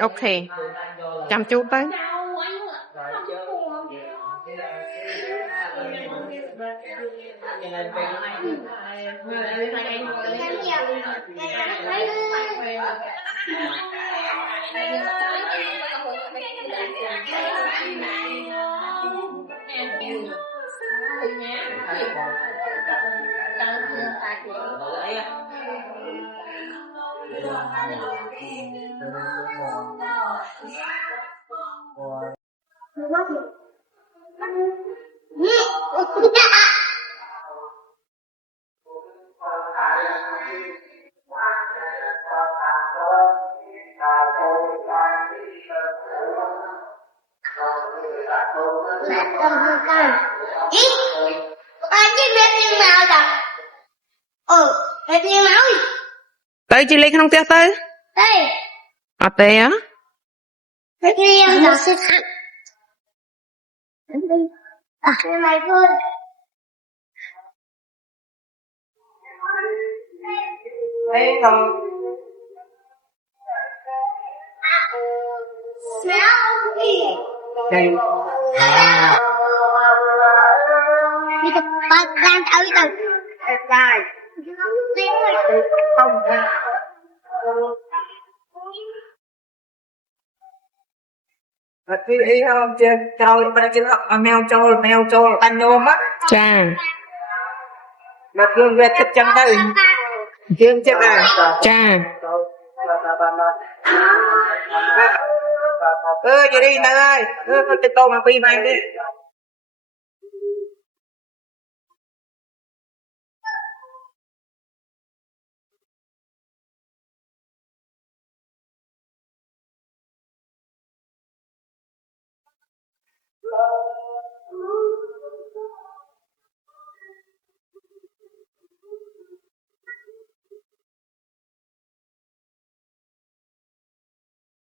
Ok, chăm chút tới. Tới chị Ly không tiêu tới. Đây. Ở tê á. Thế kia em đã xếp hạng. Cái này thôi. Đây không. Smell gì? Đây. Đi tập bắt đang tới từ. Đây. Không. Khi ý không chơi trâu bên trên mèo trâu tan nhôm á. Chà. Mà cương về thịt chân tới kiếm chết à. Chà. Vậy đi nơi ơi. Con tô mà quy vàng đi.